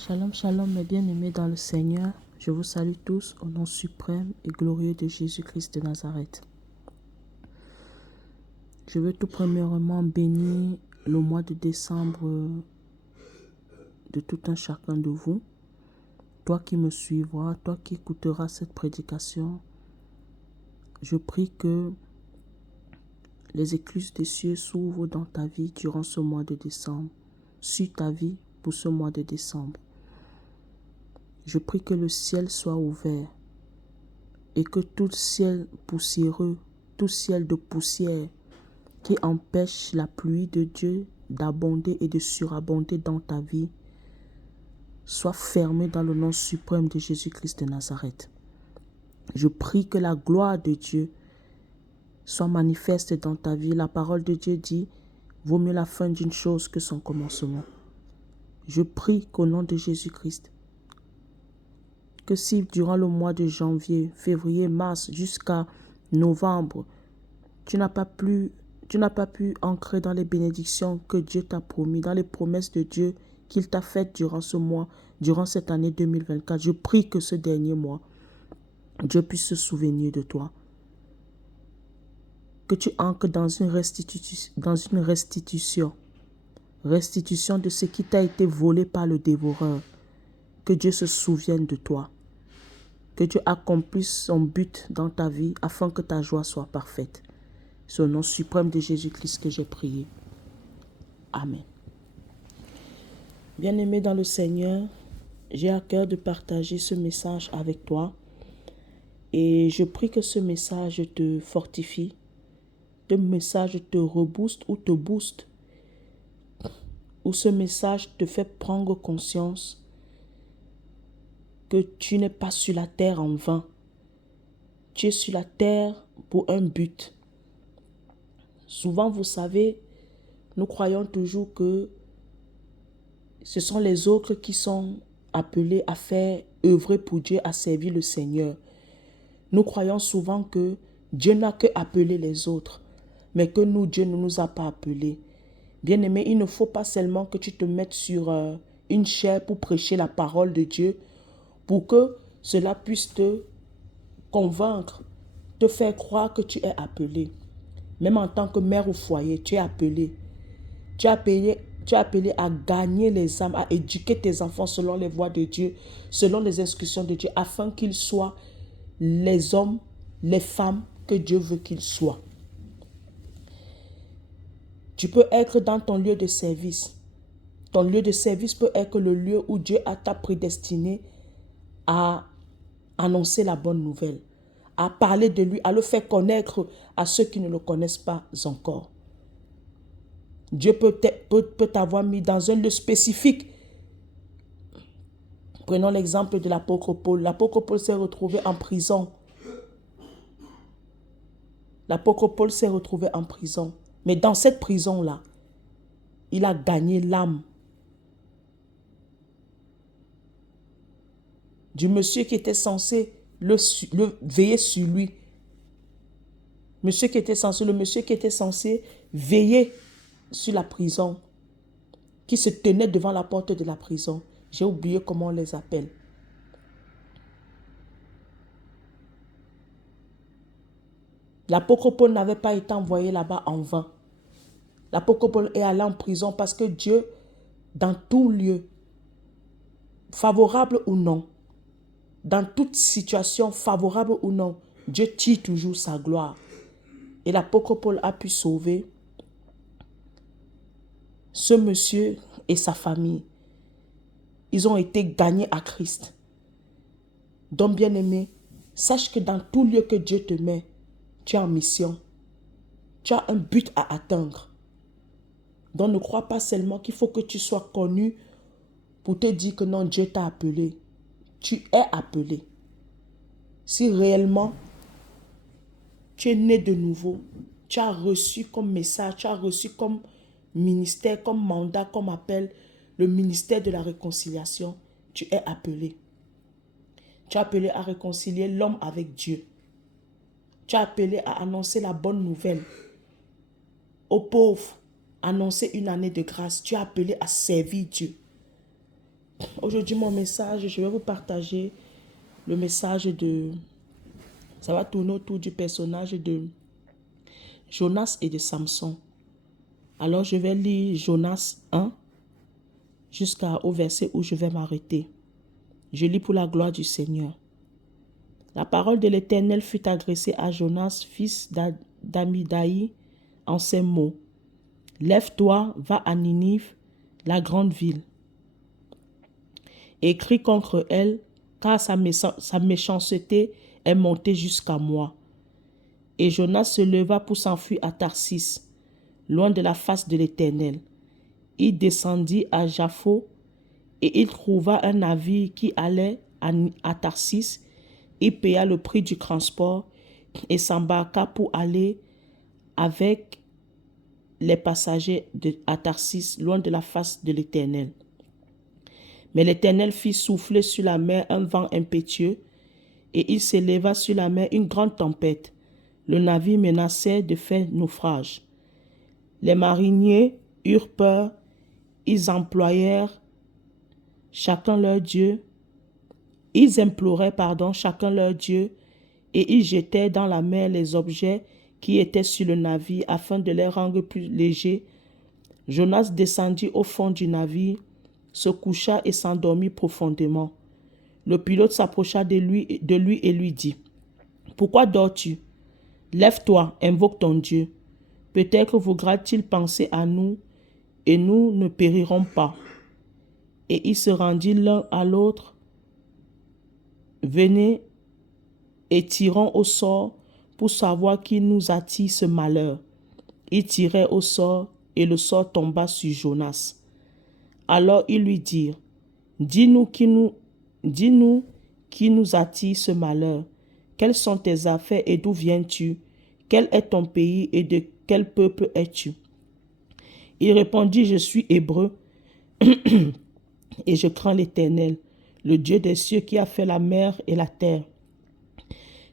Shalom, shalom, mes bien-aimés dans le Seigneur. Je vous salue tous au nom suprême et glorieux de Jésus-Christ de Nazareth. Je veux tout premièrement bénir le mois de décembre de tout un chacun de vous. Toi qui me suivras, toi qui écouteras cette prédication, je prie que les écluses des cieux s'ouvrent dans ta vie durant ce mois de décembre, sur ta vie pour ce mois de décembre. Je prie que le ciel soit ouvert et que tout ciel poussiéreux, tout ciel de poussière qui empêche la pluie de Dieu d'abonder et de surabonder dans ta vie soit fermé dans le nom suprême de Jésus-Christ de Nazareth. Je prie que la gloire de Dieu soit manifeste dans ta vie. La parole de Dieu dit, vaut mieux la fin d'une chose que son commencement. Je prie qu'au nom de Jésus-Christ, que si durant le mois de janvier, février, mars, jusqu'à novembre, tu n'as pas pu ancrer dans les bénédictions que Dieu t'a promis, dans les promesses de Dieu qu'il t'a faites durant ce mois, durant cette année 2024, je prie que ce dernier mois, Dieu puisse se souvenir de toi. Que tu ancres dans une restitution de ce qui t'a été volé par le dévoreur. Que Dieu se souvienne de toi. Que Dieu accomplisse son but dans ta vie afin que ta joie soit parfaite. C'est au nom suprême de Jésus-Christ que j'ai prié. Amen. Bien-aimé dans le Seigneur, j'ai à cœur de partager ce message avec toi. Et je prie que ce message te fortifie, ce message te rebooste ou te booste, ou ce message te fait prendre conscience que tu n'es pas sur la terre en vain. Tu es sur la terre pour un but. Souvent, vous savez, nous croyons toujours que ce sont les autres qui sont appelés à faire œuvrer pour Dieu, à servir le Seigneur. Nous croyons souvent que Dieu n'a que appelé les autres, mais que nous, Dieu ne nous a pas appelés. Bien-aimé, il ne faut pas seulement que tu te mettes sur une chaire pour prêcher la parole de Dieu, pour que cela puisse te convaincre, te faire croire que tu es appelé. Même en tant que mère au foyer, tu es appelé. Tu es appelé à gagner les âmes, à éduquer tes enfants selon les voies de Dieu, selon les instructions de Dieu, afin qu'ils soient les hommes, les femmes que Dieu veut qu'ils soient. Tu peux être dans ton lieu de service. Ton lieu de service peut être le lieu où Dieu t'a prédestiné à annoncer la bonne nouvelle, à parler de lui, à le faire connaître à ceux qui ne le connaissent pas encore. Dieu peut t'avoir mis dans un lieu spécifique. Prenons l'exemple de l'apôtre Paul. L'apôtre Paul s'est retrouvé en prison. L'apôtre Paul s'est retrouvé en prison. Mais dans cette prison-là, il a gagné l'âme du monsieur qui était censé le veiller sur lui. Le monsieur qui était censé veiller sur la prison, qui se tenait devant la porte de la prison. J'ai oublié comment on les appelle. L'apôtre Paul n'avait pas été envoyé là-bas en vain. L'apôtre Paul est allé en prison parce que Dieu, dans tout lieu, favorable ou non, dans toute situation, favorable ou non, Dieu tire toujours sa gloire. Et l'apôtre Paul a pu sauver ce monsieur et sa famille. Ils ont été gagnés à Christ. Donc, bien-aimé, sache que dans tout lieu que Dieu te met, tu es en mission. Tu as un but à atteindre. Donc, ne crois pas seulement qu'il faut que tu sois connu pour te dire que non, Dieu t'a appelé. Tu es appelé. Si réellement tu es né de nouveau, tu as reçu comme message, tu as reçu comme ministère, comme mandat, comme appel, le ministère de la réconciliation, tu es appelé. Tu es appelé à réconcilier l'homme avec Dieu. Tu es appelé à annoncer la bonne nouvelle aux pauvres, annoncer une année de grâce. Tu es appelé à servir Dieu. Aujourd'hui, mon message, je vais vous partager le message de... Ça va tourner autour du personnage de Jonas et de Samson. Alors, je vais lire Jonas 1 jusqu'au verset où je vais m'arrêter. Je lis pour la gloire du Seigneur. La parole de l'Éternel fut adressée à Jonas, fils d'Amidaï, en ces mots. Lève-toi, va à Ninive, la grande ville, et crie contre elle, car sa méchanceté est montée jusqu'à moi. Et Jonas se leva pour s'enfuir à Tarsis, loin de la face de l'Éternel. Il descendit à Jaffo, et il trouva un navire qui allait à Tarsis. Il paya le prix du transport et s'embarqua pour aller avec les passagers à Tarsis, loin de la face de l'Éternel. Mais l'Éternel fit souffler sur la mer un vent impétueux, et il s'éleva sur la mer une grande tempête. Le navire menaçait de faire naufrage. Les mariniers eurent peur, ils imploraient chacun leur Dieu, et ils jetaient dans la mer les objets qui étaient sur le navire afin de les rendre plus légers. Jonas descendit au fond du navire, se coucha et s'endormit profondément. Le pilote s'approcha de lui et lui dit, « Pourquoi dors-tu? Lève-toi, invoque ton Dieu. Peut-être voudra-t-il penser à nous et nous ne périrons pas. » Et ils se rendirent l'un à l'autre. « Venez et tirons au sort pour savoir qui nous attire ce malheur. » Ils tirèrent au sort et le sort tomba sur Jonas. Alors ils lui dirent, « Dis-nous qui nous attire ce malheur. Quelles sont tes affaires et d'où viens-tu? Quel est ton pays et de quel peuple es-tu? » Il répondit, « Je suis hébreu et je crains l'Éternel, le Dieu des cieux qui a fait la mer et la terre. »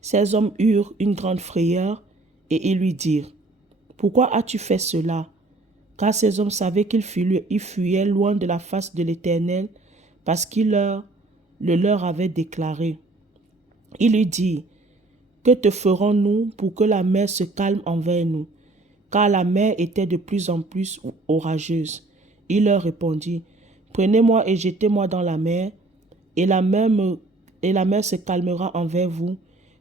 Ces hommes eurent une grande frayeur et ils lui dirent, « Pourquoi as-tu fait cela? » Car ces hommes savaient qu'ils fuyaient loin de la face de l'Éternel parce qu'il le leur avait déclaré. Il lui dit, « Que te ferons-nous pour que la mer se calme envers nous? » Car la mer était de plus en plus orageuse. Il leur répondit, « Prenez-moi et jetez-moi dans la mer, et la mer se calmera envers vous,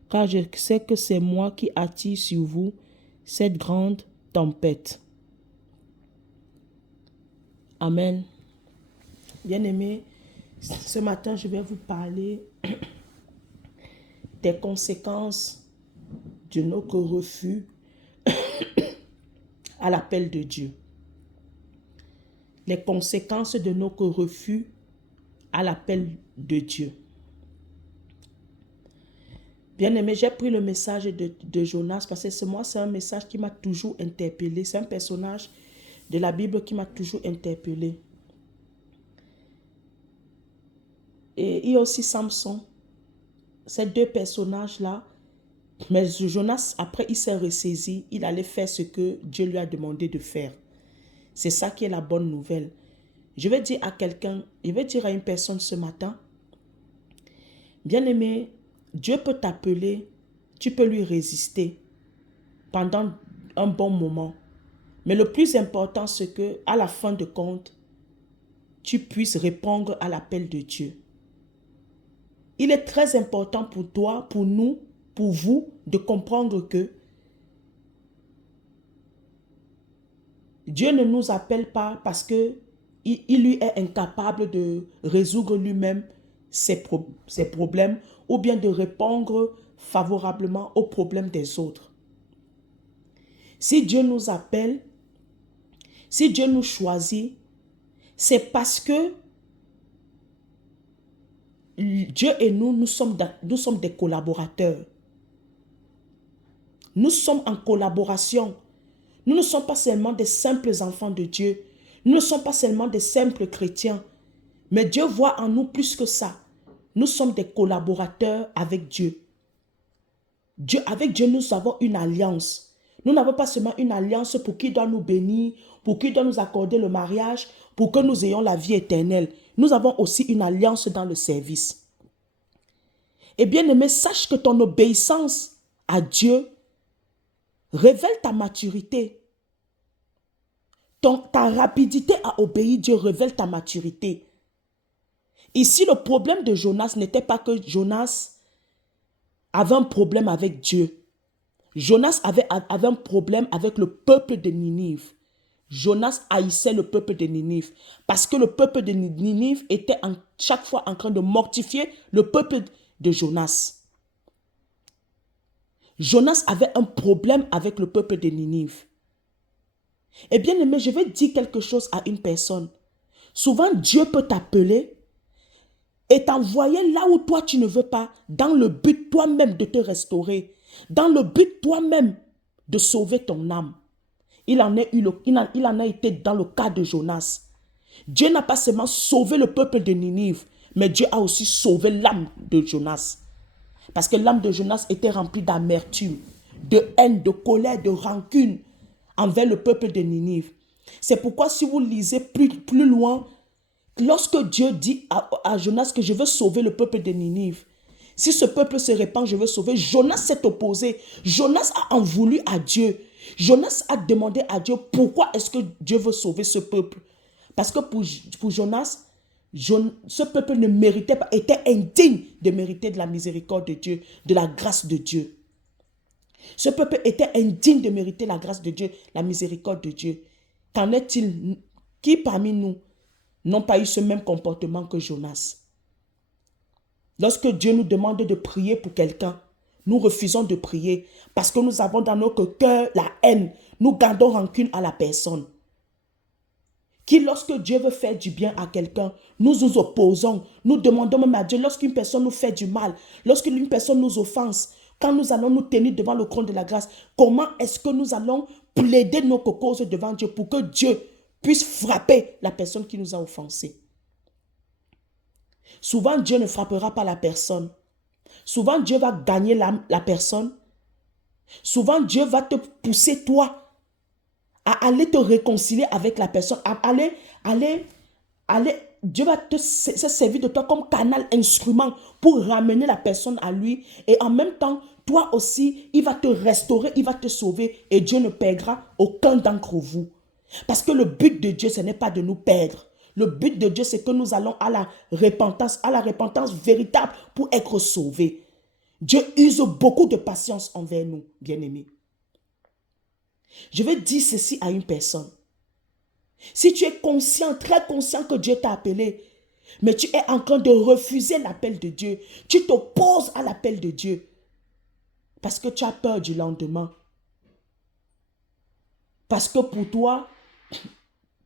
car je sais que c'est moi qui attire sur vous cette grande tempête. » Amen. Bien-aimés, ce matin, je vais vous parler des conséquences de notre refus à l'appel de Dieu. Les conséquences de notre refus à l'appel de Dieu. Bien-aimé, j'ai pris le message de Jonas parce que c'est un message qui m'a toujours interpellé. C'est un personnage de la Bible qui m'a toujours interpellé. Et il y a aussi Samson. Ces deux personnages-là. Mais Jonas, après, il s'est ressaisi. Il allait faire ce que Dieu lui a demandé de faire. C'est ça qui est la bonne nouvelle. Je vais dire à quelqu'un, je vais dire à une personne ce matin, bien-aimé, Dieu peut t'appeler, tu peux lui résister pendant un bon moment. Mais le plus important, c'est que à la fin de compte, tu puisses répondre à l'appel de Dieu. Il est très important pour toi, pour nous, pour vous, de comprendre que Dieu ne nous appelle pas parce que il lui est incapable de résoudre lui-même ses problèmes ou bien de répondre favorablement aux problèmes des autres. Si Dieu nous appelle, si Dieu nous choisit, c'est parce que Dieu et nous sommes des collaborateurs. Nous sommes en collaboration. Nous ne sommes pas seulement des simples enfants de Dieu. Nous ne sommes pas seulement des simples chrétiens. Mais Dieu voit en nous plus que ça. Nous sommes des collaborateurs avec Dieu. Avec Dieu, nous avons une alliance. Nous n'avons pas seulement une alliance pour qu'il doit nous bénir, pour qu'il doit nous accorder le mariage, pour que nous ayons la vie éternelle. nous avons aussi une alliance dans le service. Et bien aimé, sache que ton obéissance à Dieu révèle ta maturité. Ta rapidité à obéir Dieu révèle ta maturité. Ici, le problème de Jonas n'était pas que Jonas avait un problème avec Dieu. Jonas avait un problème avec le peuple de Ninive. Jonas haïssait le peuple de Ninive parce que le peuple de Ninive était chaque fois en train de mortifier le peuple de Jonas. Jonas avait un problème avec le peuple de Ninive. Eh bien aimé, je vais dire quelque chose à une personne. Souvent, Dieu peut t'appeler et t'envoyer là où toi tu ne veux pas, dans le but toi-même de te restaurer, dans le but toi-même de sauver ton âme. Il en a été dans le cas de Jonas. Dieu n'a pas seulement sauvé le peuple de Ninive, mais Dieu a aussi sauvé l'âme de Jonas. Parce que l'âme de Jonas était remplie d'amertume, de haine, de colère, de rancune envers le peuple de Ninive. C'est pourquoi si vous lisez plus loin, lorsque Dieu dit à Jonas que je veux sauver le peuple de Ninive, si ce peuple se répand, je veux sauver, Jonas s'est opposé. Jonas a en voulu à Dieu. Jonas a demandé à Dieu pourquoi est-ce que Dieu veut sauver ce peuple. Parce que pour Jonas, ce peuple ne méritait pas, était indigne de mériter de la miséricorde de Dieu, de la grâce de Dieu. Ce peuple était indigne de mériter la grâce de Dieu, la miséricorde de Dieu. Qu'en est-il? Qui parmi nous n'ont pas eu ce même comportement que Jonas? Lorsque Dieu nous demande de prier pour quelqu'un, nous refusons de prier parce que nous avons dans notre cœur la haine. Nous gardons rancune à la personne. Qui, lorsque Dieu veut faire du bien à quelqu'un, nous nous opposons. Nous demandons même à Dieu, lorsqu'une personne nous fait du mal, lorsqu'une personne nous offense, quand nous allons nous tenir devant le trône de la grâce, comment est-ce que nous allons plaider notre cause devant Dieu pour que Dieu puisse frapper la personne qui nous a offensés? Souvent, Dieu ne frappera pas la personne. Souvent, Dieu va gagner la personne. Souvent, Dieu va te pousser, toi, à aller te réconcilier avec la personne. Dieu va se servir de toi comme canal, instrument pour ramener la personne à lui. Et en même temps, toi aussi, il va te restaurer, il va te sauver. Et Dieu ne perdra aucun d'entre vous. Parce que le but de Dieu, ce n'est pas de nous perdre. Le but de Dieu, c'est que nous allons à la repentance véritable pour être sauvés. Dieu use beaucoup de patience envers nous, bien-aimés. Je vais dire ceci à une personne. Si tu es conscient, très conscient que Dieu t'a appelé, mais tu es en train de refuser l'appel de Dieu, tu t'opposes à l'appel de Dieu, parce que tu as peur du lendemain. Parce que pour toi,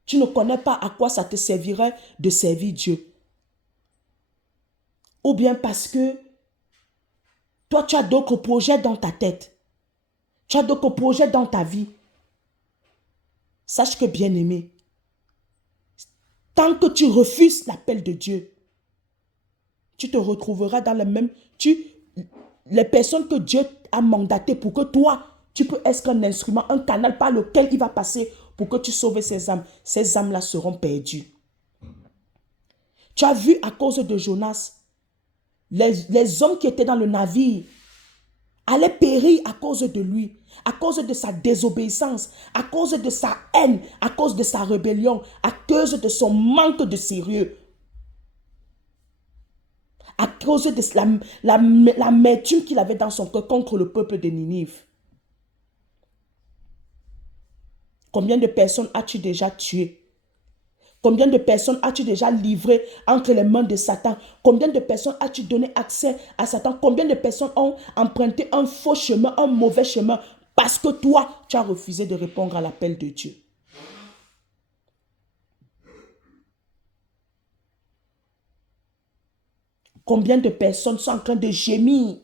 tu ne connais pas à quoi ça te servirait de servir Dieu. Ou bien parce que toi, tu as d'autres projets dans ta tête. Tu as d'autres projets dans ta vie. Sache que, bien-aimé, tant que tu refuses l'appel de Dieu, tu te retrouveras dans le même... Les personnes que Dieu a mandatées pour que toi, tu peux être un instrument, un canal par lequel il va passer pour que tu sauves ces âmes-là seront perdues. Tu as vu à cause de Jonas, les hommes qui étaient dans le navire allaient périr à cause de lui, à cause de sa désobéissance, à cause de sa haine, à cause de sa rébellion, à cause de son manque de sérieux, à cause de l'amertume qu'il avait dans son cœur contre le peuple de Ninive. Combien de personnes as-tu déjà tuées? Combien de personnes as-tu déjà livrées entre les mains de Satan? Combien de personnes as-tu donné accès à Satan? Combien de personnes ont emprunté un faux chemin, un mauvais chemin, parce que toi, tu as refusé de répondre à l'appel de Dieu? Combien de personnes sont en train de gémir?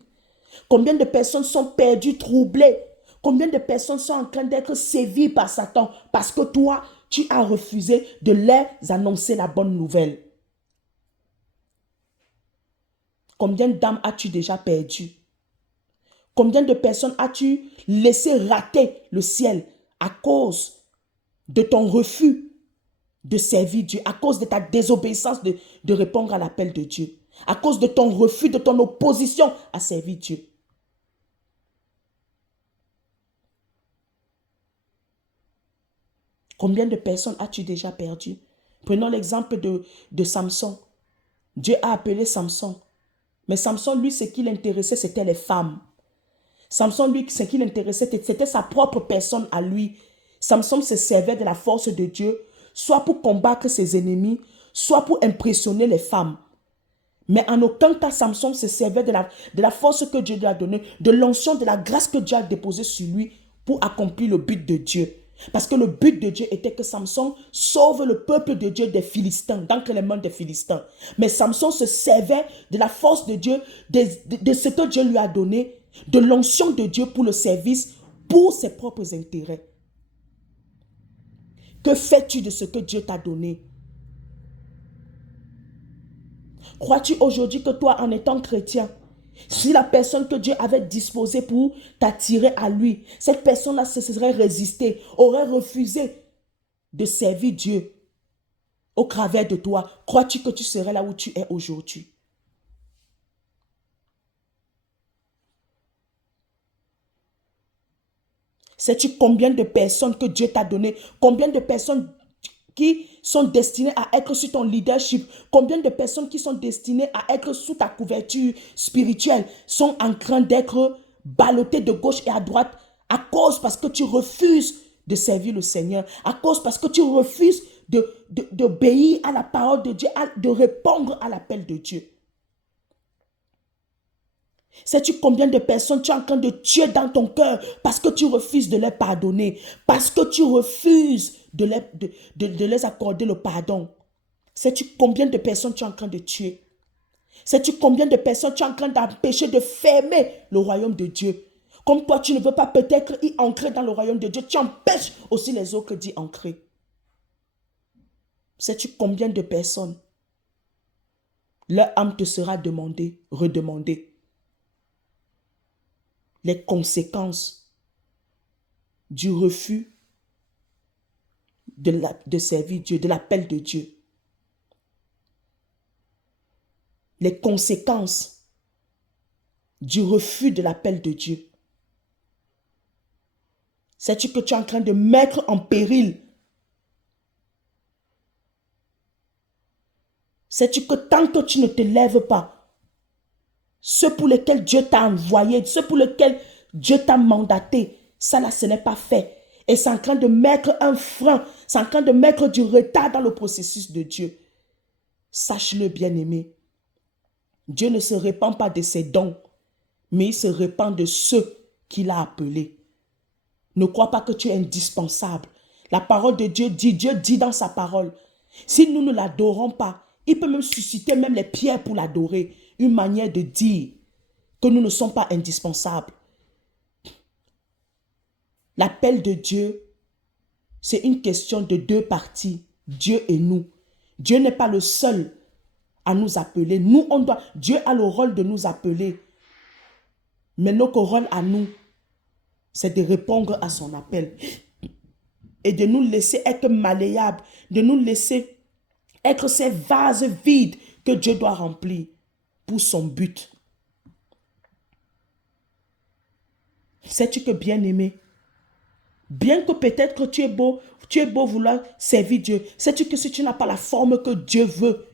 Combien de personnes sont perdues, troublées? Combien de personnes sont en train d'être sévies par Satan parce que toi, tu as refusé de leur annoncer la bonne nouvelle? Combien d'âmes as-tu déjà perdues? Combien de personnes as-tu laissé rater le ciel à cause de ton refus de servir Dieu, à cause de ta désobéissance de répondre à l'appel de Dieu, à cause de ton refus, de ton opposition à servir Dieu. Combien de personnes as-tu déjà perdu? Prenons l'exemple de Samson. Dieu a appelé Samson. Mais Samson, lui, ce qui l'intéressait, c'était les femmes. Samson, lui, ce qui l'intéressait, c'était sa propre personne à lui. Samson se servait de la force de Dieu, soit pour combattre ses ennemis, soit pour impressionner les femmes. Mais en aucun cas, Samson se servait de la force que Dieu lui a donnée, de l'onction, de la grâce que Dieu a déposée sur lui pour accomplir le but de Dieu. Parce que le but de Dieu était que Samson sauve le peuple de Dieu des Philistins, d'entre les mains des Philistins. Mais Samson se servait de la force de Dieu, de ce que Dieu lui a donné, de l'onction de Dieu pour le service, pour ses propres intérêts. Que fais-tu de ce que Dieu t'a donné? Crois-tu aujourd'hui que toi, en étant chrétien, si la personne que Dieu avait disposée pour t'attirer à lui, cette personne-là se serait résistée, aurait refusé de servir Dieu au travers de toi, crois-tu que tu serais là où tu es aujourd'hui? Sais-tu combien de personnes que Dieu t'a donné, combien de personnes qui sont destinées à être sous ton leadership, combien de personnes qui sont destinées à être sous ta couverture spirituelle sont en train d'être ballottées de gauche et à droite à cause parce que tu refuses de servir le Seigneur, à cause parce que tu refuses d'obéir à la parole de Dieu, de répondre à l'appel de Dieu. Sais-tu combien de personnes tu es en train de tuer dans ton cœur parce que tu refuses de les pardonner, parce que tu refuses de les accorder le pardon? Sais-tu combien de personnes tu es en train de tuer? Sais-tu combien de personnes tu es en train d'empêcher de fermer le royaume de Dieu? Comme toi, tu ne veux pas peut-être y entrer dans le royaume de Dieu, tu empêches aussi les autres d'y entrer. Sais-tu combien de personnes leur âme te sera demandée, redemandée? Les conséquences du refus de servir Dieu, de l'appel de Dieu. Les conséquences du refus de l'appel de Dieu. Sais-tu que tu es en train de mettre en péril? Sais-tu que tant que tu ne te lèves pas, ceux pour lesquels Dieu t'a envoyé, ceux pour lesquels Dieu t'a mandaté, ça là, ce n'est pas fait. Et c'est en train de mettre un frein, c'est en train de mettre du retard dans le processus de Dieu. Sache-le, bien-aimé, Dieu ne se répand pas de ses dons, mais il se répand de ceux qu'il a appelés. Ne crois pas que tu es indispensable. La parole de Dieu dit dans sa parole, si nous ne l'adorons pas, il peut même susciter même les pierres pour l'adorer. Une manière de dire que nous ne sommes pas indispensables. L'appel de Dieu, c'est une question de deux parties, Dieu et nous. Dieu n'est pas le seul à nous appeler. Dieu a le rôle de nous appeler. Mais notre rôle à nous, c'est de répondre à son appel et de nous laisser être malléables, de nous laisser être ces vases vides que Dieu doit remplir pour son but. Sais-tu que bien-aimé, bien que peut-être tu es beau vouloir servir Dieu, sais-tu que si tu n'as pas la forme que Dieu veut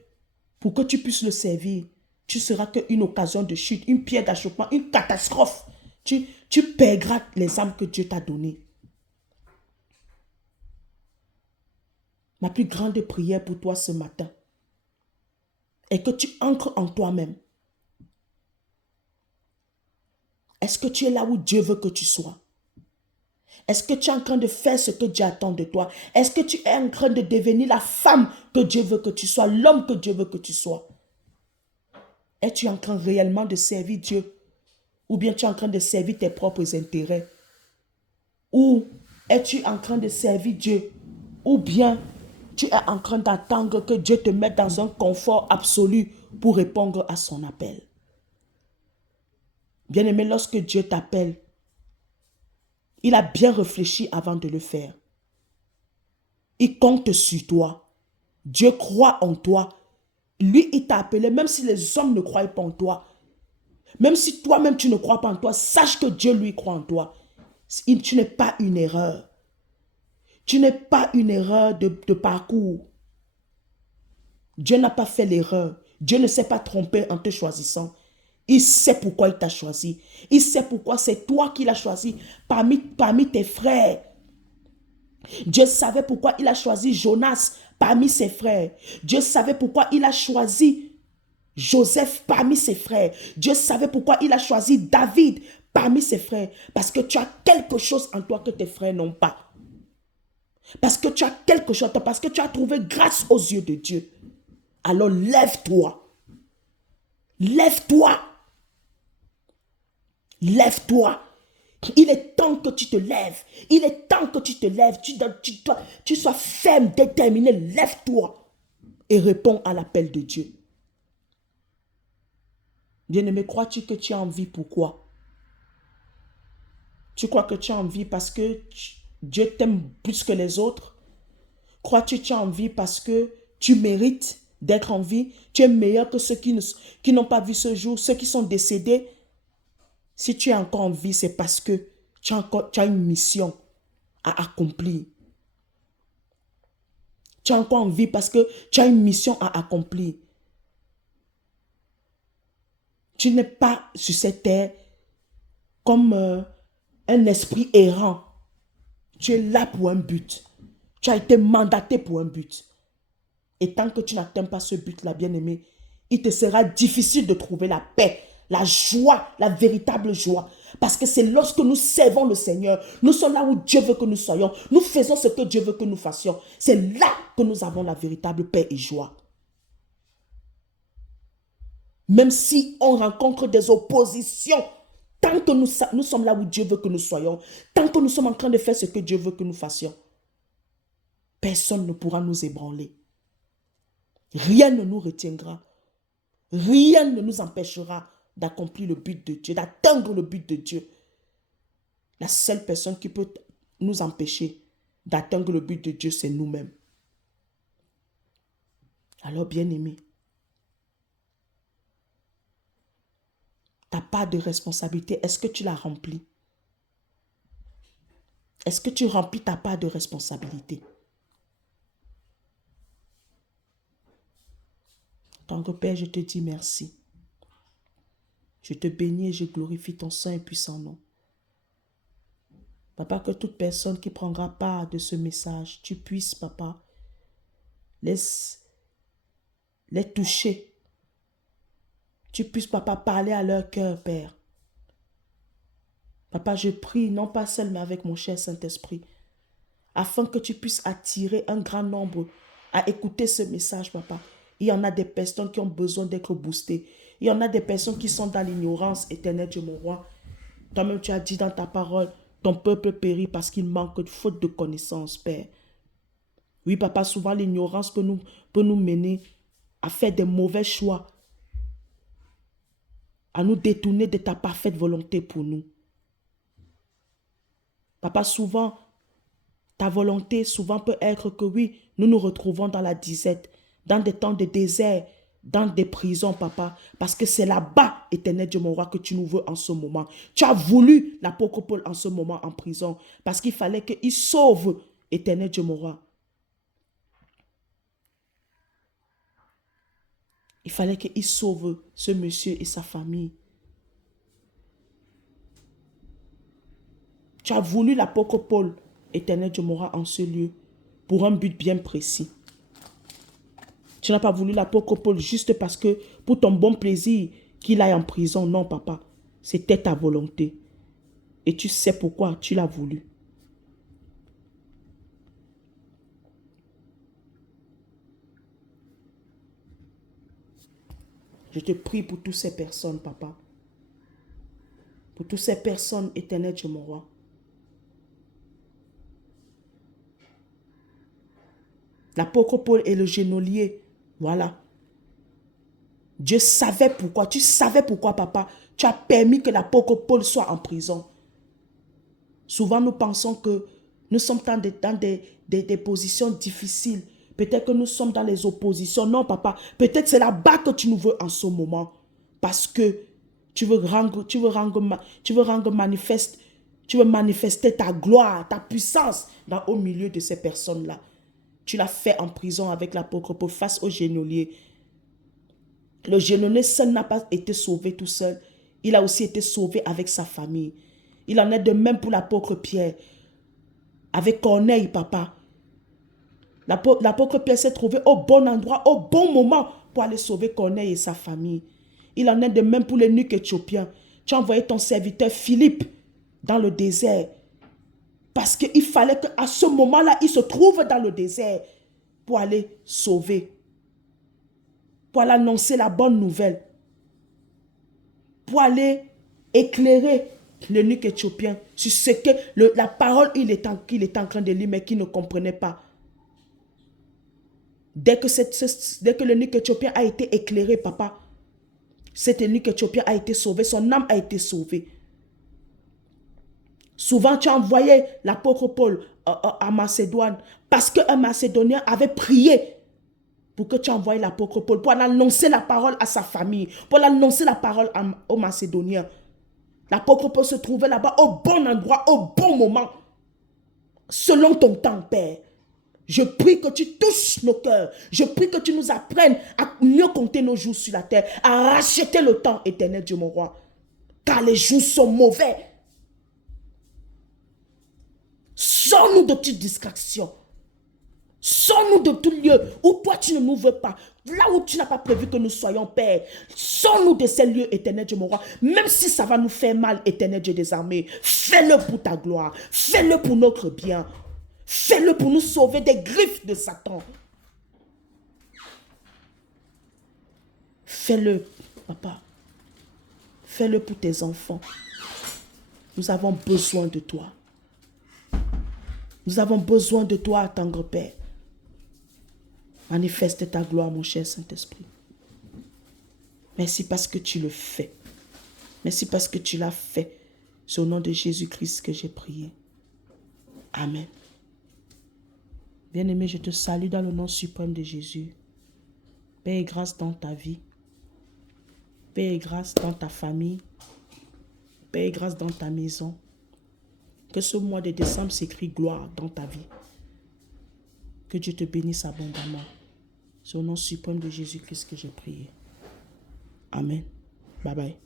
pour que tu puisses le servir, tu seras qu'une occasion de chute, une pierre d'achoppement, une catastrophe. Tu perdras les âmes que Dieu t'a données. Ma plus grande prière pour toi ce matin est que tu ancres en toi-même. Est-ce que tu es là où Dieu veut que tu sois? Est-ce que tu es en train de faire ce que Dieu attend de toi? Est-ce que tu es en train de devenir la femme que Dieu veut que tu sois, l'homme que Dieu veut que tu sois? Es-tu en train réellement de servir Dieu? Ou bien tu es en train de servir tes propres intérêts? Ou es-tu en train de servir Dieu? Ou bien tu es en train d'attendre que Dieu te mette dans un confort absolu pour répondre à son appel? Bien-aimé, lorsque Dieu t'appelle, il a bien réfléchi avant de le faire. Il compte sur toi. Dieu croit en toi. Lui, il t'a appelé, même si les hommes ne croient pas en toi. Même si toi-même, tu ne crois pas en toi, sache que Dieu, lui, croit en toi. Tu n'es pas une erreur. Tu n'es pas une erreur de parcours. Dieu n'a pas fait l'erreur. Dieu ne s'est pas trompé en te choisissant. Il sait pourquoi il t'a choisi. Il sait pourquoi c'est toi qui l'as choisi parmi tes frères. Dieu savait pourquoi il a choisi Jonas parmi ses frères. Dieu savait pourquoi il a choisi Joseph parmi ses frères. Dieu savait pourquoi il a choisi David parmi ses frères. Parce que tu as quelque chose en toi que tes frères n'ont pas. Parce que tu as quelque chose en toi, parce que tu as trouvé grâce aux yeux de Dieu. Alors lève-toi. Lève-toi. Lève-toi. Il est temps que tu te lèves. Il est temps que tu te lèves. Tu sois ferme, déterminé. Lève-toi et réponds à l'appel de Dieu. Bien-aimé, crois-tu que tu as envie? Pourquoi? Tu crois que tu as envie parce que Dieu t'aime plus que les autres? Crois-tu que tu as envie parce que tu mérites d'être en vie? Tu es meilleur que ceux qui n'ont pas vu ce jour, ceux qui sont décédés? Si tu es encore en vie, c'est parce que tu as une mission à accomplir. Tu es encore en vie parce que tu as une mission à accomplir. Tu n'es pas sur cette terre comme un esprit errant. Tu es là pour un but. Tu as été mandaté pour un but. Et tant que tu n'atteins pas ce but-là, bien-aimé, il te sera difficile de trouver la paix, la joie, la véritable joie. Parce que c'est lorsque nous servons le Seigneur, nous sommes là où Dieu veut que nous soyons, nous faisons ce que Dieu veut que nous fassions. C'est là que nous avons la véritable paix et joie. Même si on rencontre des oppositions, tant que nous sommes là où Dieu veut que nous soyons, tant que nous sommes en train de faire ce que Dieu veut que nous fassions, personne ne pourra nous ébranler. Rien ne nous retiendra. Rien ne nous empêchera d'accomplir le but de Dieu, d'atteindre le but de Dieu. La seule personne qui peut nous empêcher d'atteindre le but de Dieu, c'est nous-mêmes. Alors, bien-aimé, ta part de responsabilité, est-ce que tu la remplis? Est-ce que tu remplis ta part de responsabilité? Tant que Père, je te dis merci. Je te bénis et je glorifie ton saint et puissant nom. Papa, que toute personne qui prendra part de ce message, tu puisses, papa, les toucher. Tu puisses, papa, parler à leur cœur, Père. Papa, je prie, non pas seul, mais avec mon cher Saint-Esprit, afin que tu puisses attirer un grand nombre à écouter ce message, papa. Il y en a des personnes qui ont besoin d'être boostées. Il y en a des personnes qui sont dans l'ignorance, éternel Dieu mon roi. Toi-même, tu as dit dans ta parole, ton peuple périt parce qu'il manque de faute de connaissance, Père. Oui, papa, souvent l'ignorance peut nous mener à faire des mauvais choix, à nous détourner de ta parfaite volonté pour nous. Papa, souvent, ta volonté souvent peut être que oui, nous nous retrouvons dans la disette, dans des temps de désert, dans des prisons, papa, parce que c'est là-bas, éternel Dieu mon roi, que tu nous veux en ce moment. Tu as voulu l'apôtre Paul en ce moment en prison, parce qu'il fallait qu'il sauve, éternel Dieu mon roi. Il fallait qu'il sauve ce monsieur et sa famille. Tu as voulu l'apôtre Paul, éternel Dieu mon roi, en ce lieu, pour un but bien précis. Tu n'as pas voulu l'apôtre Paul juste parce que pour ton bon plaisir qu'il aille en prison. Non, papa. C'était ta volonté. Et tu sais pourquoi tu l'as voulu. Je te prie pour toutes ces personnes, papa. Pour toutes ces personnes, éternel Dieu mon roi. L'apôtre Paul est le geôlier. Voilà. Dieu savait pourquoi. Tu savais pourquoi, papa. Tu as permis que l'apôtre Paul soit en prison. Souvent, nous pensons que nous sommes dans des positions difficiles. Peut-être que nous sommes dans les oppositions. Non, papa. Peut-être c'est là-bas que tu nous veux en ce moment. Parce que tu veux manifester ta gloire, ta puissance au milieu de ces personnes-là. Tu l'as fait en prison avec l'apôtre Paul face au geôlier. Le geôlier seul n'a pas été sauvé tout seul. Il a aussi été sauvé avec sa famille. Il en est de même pour l'apôtre Pierre. Avec Corneille, papa. L'apôtre Pierre s'est trouvé au bon endroit, au bon moment pour aller sauver Corneille et sa famille. Il en est de même pour l'eunuque éthiopien. Tu as envoyé ton serviteur Philippe dans le désert. Parce qu'il fallait qu'à ce moment-là, il se trouve dans le désert pour aller sauver. Pour aller annoncer la bonne nouvelle. Pour aller éclairer l'eunuque éthiopien sur ce que la parole qu'il était en train de lire mais qu'il ne comprenait pas. Dès que l'eunuque éthiopien a été éclairé, papa, cet eunuque éthiopien a été sauvé, son âme a été sauvée. Souvent, tu as envoyé l'apôtre Paul à Macédoine parce qu'un Macédonien avait prié pour que tu envoies l'apôtre Paul, pour annoncer la parole à sa famille, pour annoncer la parole aux Macédoniens. L'apôtre Paul se trouvait là-bas au bon endroit, au bon moment, selon ton temps, Père. Je prie que tu touches nos cœurs. Je prie que tu nous apprennes à mieux compter nos jours sur la terre, à racheter le temps, éternel Dieu mon roi. Car les jours sont mauvais. Sors-nous de toute distraction. Sors-nous de tout lieu où toi tu ne nous veux pas. Là où tu n'as pas prévu que nous soyons, Père. Sors-nous de ces lieux, éternel Dieu mon roi. Même si ça va nous faire mal, éternel Dieu des armées. Fais-le pour ta gloire. Fais-le pour notre bien. Fais-le pour nous sauver des griffes de Satan. Fais-le, papa. Fais-le pour tes enfants. Nous avons besoin de toi. Nous avons besoin de toi, tendre Père. Manifeste ta gloire, mon cher Saint-Esprit. Merci parce que tu le fais. Merci parce que tu l'as fait. C'est au nom de Jésus-Christ que j'ai prié. Amen. Bien-aimé, je te salue dans le nom suprême de Jésus. Paix et grâce dans ta vie. Paix et grâce dans ta famille. Paix et grâce dans ta maison. Que ce mois de décembre s'écrit gloire dans ta vie. Que Dieu te bénisse abondamment. C'est au nom suprême de Jésus-Christ que j'ai prié. Amen. Bye bye.